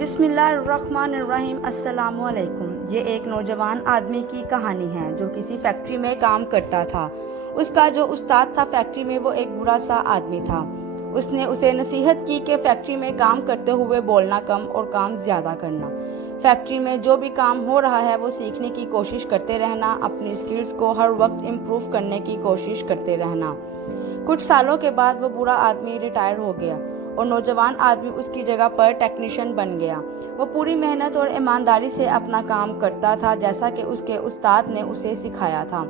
बिस्मिल्लाहिर्रहमानिर्रहीम। अस्सलामु अलैकुम। ये एक नौजवान आदमी की कहानी है जो किसी फैक्ट्री में काम करता था। उसका जो उस्ताद था फैक्ट्री में, वो एक बुरा सा आदमी था। उसने उसे नसीहत की कि फैक्ट्री में काम करते हुए बोलना कम और काम ज़्यादा करना। फैक्ट्री में जो भी काम हो रहा है वो सीखने की कोशिश करते रहना, अपनी स्किल्स को हर वक्त इम्प्रूव करने की कोशिश करते रहना। कुछ सालों के बाद वो बुरा आदमी रिटायर हो गया और नौजवान आदमी उसकी जगह पर टेक्नीशियन बन गया। वो पूरी मेहनत और ईमानदारी से अपना काम करता था जैसा कि उसके उस्ताद ने उसे सिखाया था।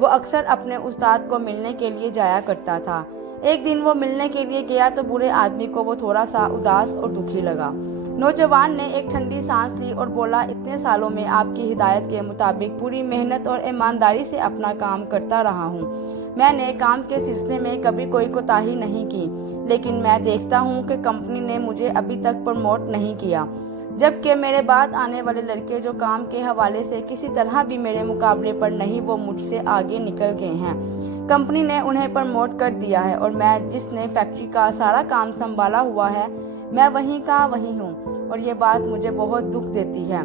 वो अक्सर अपने उस्ताद को मिलने के लिए जाया करता था। एक दिन वो मिलने के लिए गया तो बुरे आदमी को वो थोड़ा सा उदास और दुखी लगा। नौजवान ने एक ठंडी सांस ली और बोला, इतने सालों में आपकी हिदायत के मुताबिक पूरी मेहनत और ईमानदारी से अपना काम करता रहा हूँ। मैंने काम के सिलसिले में कभी कोई कोताही नहीं की, लेकिन मैं देखता हूँ कि कंपनी ने मुझे अभी तक प्रमोट नहीं किया, जबकि मेरे बाद आने वाले लड़के जो काम के हवाले से किसी तरह भी मेरे मुकाबले पर नहीं, वो मुझसे आगे निकल गए हैं। कंपनी ने उन्हें प्रमोट कर दिया है और मैं जिसने फैक्ट्री का सारा काम संभाला हुआ है, मैं वहीं का वहीं हूँ और ये बात मुझे बहुत दुख देती है।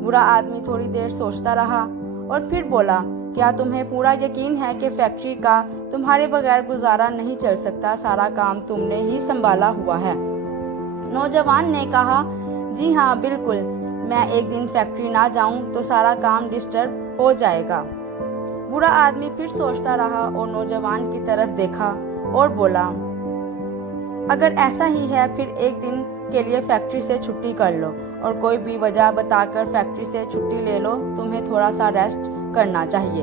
बुरा आदमी थोड़ी देर सोचता रहा और फिर बोला, क्या तुम्हें पूरा यकीन है कि फैक्ट्री का तुम्हारे बगैर गुजारा नहीं चल सकता? सारा काम तुमने ही संभाला हुआ है। नौजवान ने कहा, जी हाँ बिल्कुल, मैं एक दिन फैक्ट्री ना जाऊं तो सारा काम डिस्टर्ब हो जाएगा। बुरा आदमी फिर सोचता रहा और नौजवान की तरफ देखा और बोला, अगर ऐसा ही है फिर एक दिन के लिए फैक्ट्री से छुट्टी कर लो और कोई भी वजह बताकर फैक्ट्री से छुट्टी ले लो, तुम्हें थोड़ा सा रेस्ट करना चाहिए।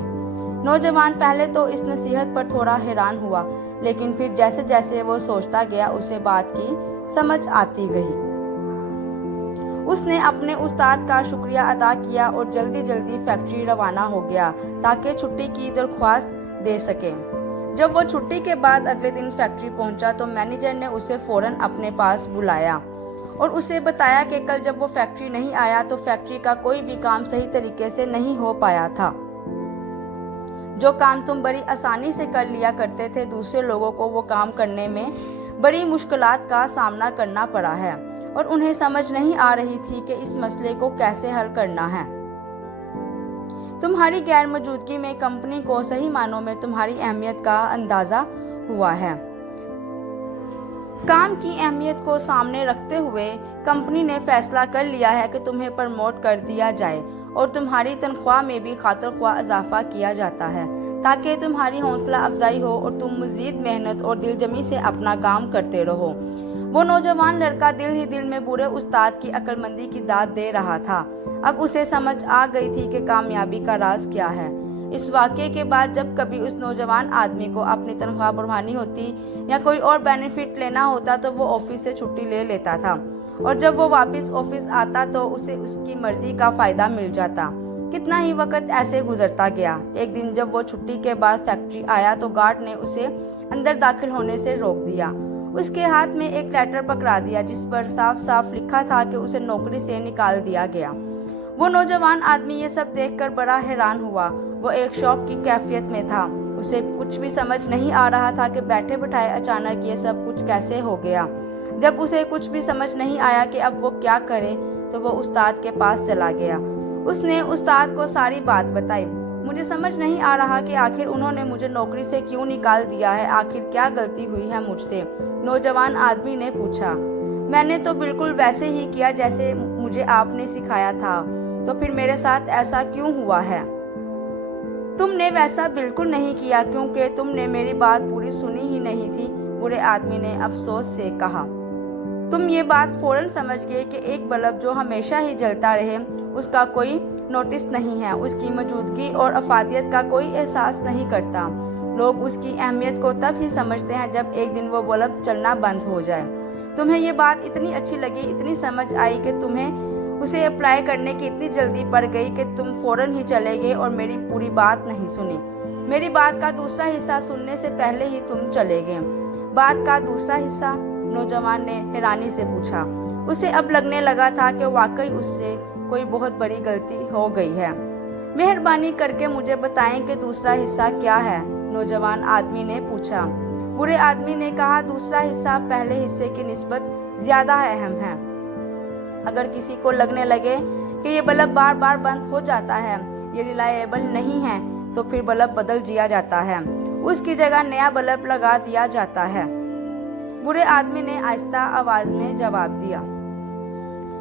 नौजवान पहले तो इस नसीहत पर थोड़ा हैरान हुआ, लेकिन फिर जैसे जैसे वो सोचता गया उसे बात की समझ आती गई। उसने अपने उस्ताद का शुक्रिया अदा किया और जल्दी जल्दी फैक्ट्री रवाना हो गया ताकि छुट्टी की दरख्वास्त दे सके। जब वो छुट्टी के बाद अगले दिन फैक्ट्री पहुंचा तो मैनेजर ने उसे फौरन अपने पास बुलाया और उसे बताया कि कल जब वो फैक्ट्री नहीं आया तो फैक्ट्री का कोई भी काम सही तरीके से नहीं हो पाया था। जो काम तुम बड़ी आसानी से कर लिया करते थे, दूसरे लोगों को वो काम करने में बड़ी मुश्किलात का सामना करना पड़ा है और उन्हें समझ नहीं आ रही थी कि इस मसले को कैसे हल करना है। तुम्हारी गैर मौजूदगी में कंपनी को सही मानों में तुम्हारी अहमियत का अंदाजा हुआ है। काम की अहमियत को सामने रखते हुए कंपनी ने फैसला कर लिया है कि तुम्हें प्रमोट कर दिया जाए और तुम्हारी तनख्वाह में भी खातिर-ख्वाह इजाफा किया जाता है ताकि तुम्हारी हौसला अफजाई हो और तुम मजीद मेहनत और दिलजमी से अपना काम करते रहो। वो नौजवान लड़का दिल ही दिल में बुरे उस्ताद की अक्लमंदी की दाद दे रहा था। अब उसे समझ आ गई थी कि कामयाबी का राज क्या है। इस वाक़ये के बाद जब कभी उस नौजवान आदमी को अपनी तनख्वाह बढ़वानी होती या कोई और बेनिफिट लेना होता तो वो ऑफिस से छुट्टी ले लेता था और जब वो वापस ऑफिस आता तो उसे उसकी मर्जी का फ़ायदा मिल जाता। कितना ही वक्त ऐसे गुजरता गया। एक दिन जब वो छुट्टी के बाद फैक्ट्री आया तो गार्ड ने उसे अंदर दाखिल होने से रोक दिया। उसके हाथ में एक लेटर पकड़ा दिया जिस पर साफ साफ लिखा था कि उसे नौकरी से निकाल दिया गया। वो नौजवान आदमी ये सब देखकर बड़ा हैरान हुआ। वो एक शौक की कैफियत में था। उसे कुछ भी समझ नहीं आ रहा था कि बैठे बिठाए अचानक ये सब कुछ कैसे हो गया। जब उसे कुछ भी समझ नहीं आया कि अब वो क्या करे तो वो उस्ताद के पास चला गया। उसने उस्ताद को सारी बात बताई। मुझे समझ नहीं आ रहा कि आखिर उन्होंने मुझे नौकरी से क्यों निकाल दिया है, आखिर क्या गलती हुई है मुझसे? नौजवान आदमी ने पूछा। मैंने तो बिल्कुल वैसे ही किया जैसे मुझे आपने सिखाया था, तो फिर मेरे साथ ऐसा क्यों हुआ है? तुमने वैसा बिल्कुल नहीं किया क्योंकि तुमने मेरी बात पूरी सुनी ही नहीं थी, बुरे आदमी ने अफसोस से कहा। तुम ये बात फौरन समझ गए कि एक बल्ब जो हमेशा ही जलता रहे उसका कोई नोटिस नहीं है, उसकी मौजूदगी और अफादियत का कोई एहसास नहीं करता। लोग उसकी अहमियत को तब ही समझते हैं जब एक दिन वो बल्ब चलना बंद हो जाए। तुम्हें ये बात इतनी अच्छी लगी, इतनी समझ आई कि तुम्हें उसे अप्लाई करने की इतनी जल्दी पड़ गई कि तुम फौरन ही चले गए और मेरी पूरी बात नहीं सुनी। मेरी बात का दूसरा हिस्सा सुनने से पहले ही तुम चले गए। बात का दूसरा हिस्सा? नौजवान ने हैरानी से पूछा। उसे अब लगने लगा था कि वाकई उससे कोई बहुत बड़ी गलती हो गई है। मेहरबानी करके मुझे बताएं कि दूसरा हिस्सा क्या है? नौजवान आदमी ने पूछा। बुरे आदमी ने कहा, दूसरा हिस्सा पहले हिस्से की निस्बत ज्यादा अहम है। اگر کسی کو لگنے لگے کہ یہ بلب بار بار بند ہو جاتا ہے، یہ ریلائیبل نہیں ہے، تو پھر بلب بدل دیا جاتا ہے، اس کی جگہ نیا بلب لگا دیا جاتا ہے۔ برے آدمی نے آہستہ آواز میں جواب دیا۔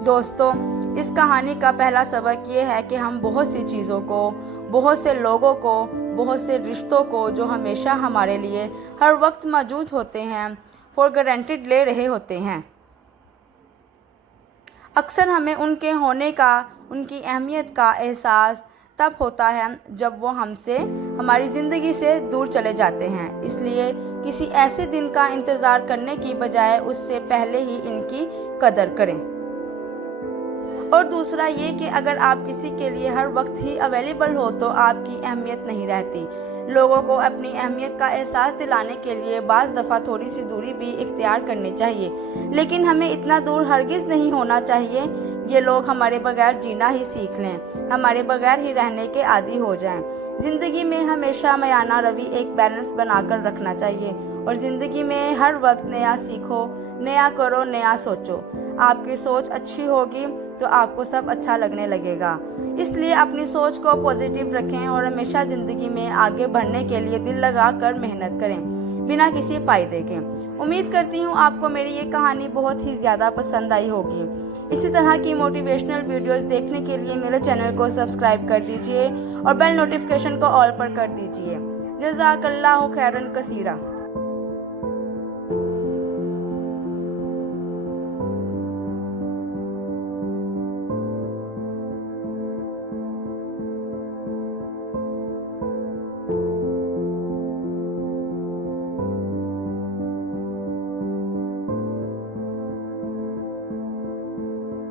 دوستو، اس کہانی کا پہلا سبق یہ ہے کہ ہم بہت سی چیزوں کو، بہت سے لوگوں کو، بہت سے رشتوں کو جو ہمیشہ ہمارے لیے ہر وقت موجود ہوتے ہیں، فور گرانٹیڈ لے رہے ہوتے ہیں۔ اکثر ہمیں ان کے ہونے کا، ان کی اہمیت کا احساس تب ہوتا ہے جب وہ ہم سے، ہماری زندگی سے دور چلے جاتے ہیں۔ اس لیے کسی ایسے دن کا انتظار کرنے کی بجائے اس سے پہلے ہی ان کی قدر کریں۔ اور دوسرا یہ کہ اگر آپ کسی کے لیے ہر وقت ہی اویلیبل ہو تو آپ کی اہمیت نہیں رہتی۔ لوگوں کو اپنی اہمیت کا احساس دلانے کے لیے بعض دفعہ تھوڑی سی دوری بھی اختیار کرنی چاہیے، لیکن ہمیں اتنا دور ہرگز نہیں ہونا چاہیے یہ لوگ ہمارے بغیر جینا ہی سیکھ لیں، ہمارے بغیر ہی رہنے کے عادی ہو جائیں۔ زندگی میں ہمیشہ میانہ روی ایک بیلنس بنا کر رکھنا چاہیے، اور زندگی میں ہر وقت نیا سیکھو، نیا کرو، نیا سوچو۔ آپ کی سوچ اچھی ہوگی تو آپ کو سب اچھا لگنے لگے گا۔ اس لیے اپنی سوچ کو پازیٹیو رکھیں اور ہمیشہ زندگی میں آگے بڑھنے کے لیے دل لگا کر محنت کریں، بنا کسی فائدے کے۔ امید کرتی ہوں آپ کو میری یہ کہانی بہت ہی زیادہ پسند آئی ہوگی۔ اسی طرح کی موٹیویشنل ویڈیوز دیکھنے کے لیے میرے چینل کو سبسکرائب کر دیجئے اور بیل نوٹیفیکیشن کو آل پر کر دیجئے۔ جزاک اللہ خیرن کثیرا۔